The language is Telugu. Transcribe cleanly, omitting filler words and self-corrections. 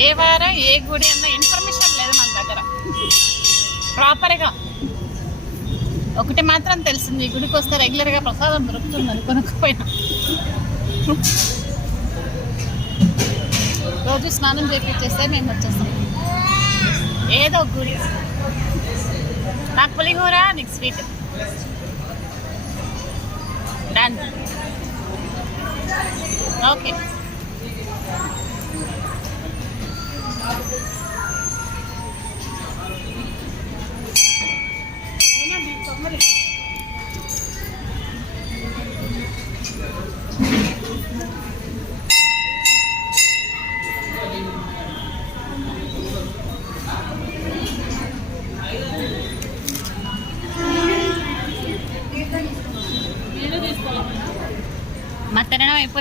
ఏ వారం ఏ గుడి అన్న ఇన్ఫర్మేషన్ లేదు మన దగ్గర ప్రాపర్గా. ఒకటి మాత్రం తెలిసింది, ఈ గుడికి వస్తే రెగ్యులర్గా ప్రసాదం దొరుకుతుందని కొనుక్కపోయినా. రోజు స్నానం చేపించేస్తే మేము వచ్చేస్తాం. ఏదో గుడి, నాకు పులిహోర, నీకు స్వీట్. డన్. ఓకే.